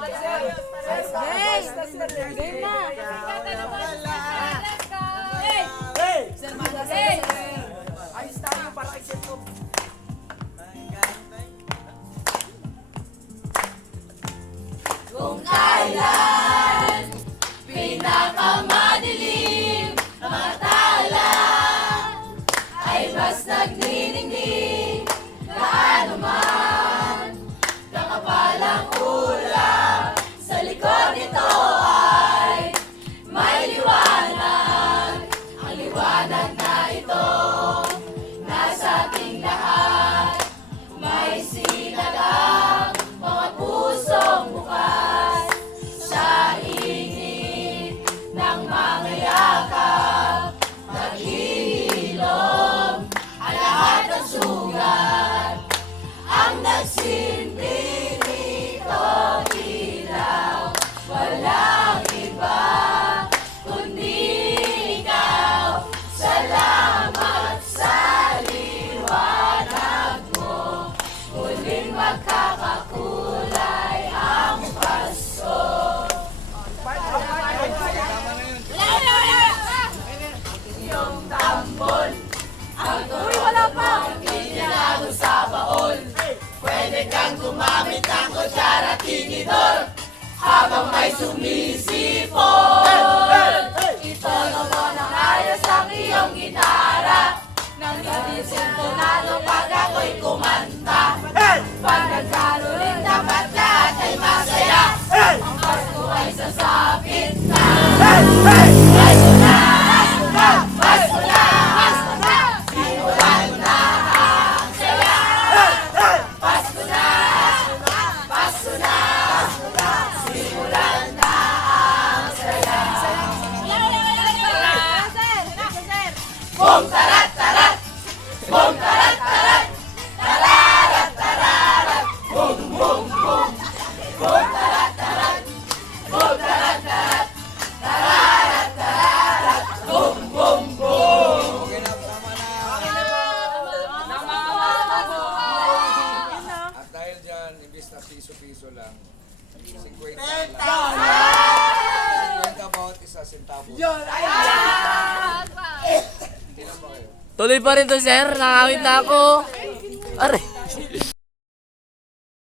Ayos tayo para kay Sir Bob. Kung kailan pinakamadilim ang mga tala ay mas nagniningning gaano man nakapalang ulam sa likod nito ay may liwanag. Ang liwanag na ito nasa ating lahat, may sinagang mga pusong bukas sa init ng mga yakap. Naghihilom ang lahat ng sugat, ang nagsilbi nito ilaw. Walang iba kundi ikaw. Salamat sa liwanag mo, muling magkakakulay ang Pasko. Yung tambon, ang turong pininago sa baon. Pwede kang gumamit ng kutsara tinidor habang may sumisipon. Ito naman ang ayos ang iyong gitara, nang hindi sintonado pag ako'y kumanta. Pag nagkaroling dapat lahat ay masaya, ang Pasko ay sasapit na. Pasko na! Pasko na! Simulan na ang saya. Pasko na! Pasko na! Simulan na ang saya. Bom tarat tarat! Bom tarat tarat! Tararat tararat! Bom bom bom! Bom tarat tarat! Bom tarat tarat! Tararat tararat! Bom bom bom! At dahil dyan, imbis na piso-piso lang, 50 lang. 50 bawat isa, centavo. Yun! Ay! Ilan ba kayo? Tuloy pa rin to, sir. Nakawit na ako. Aray.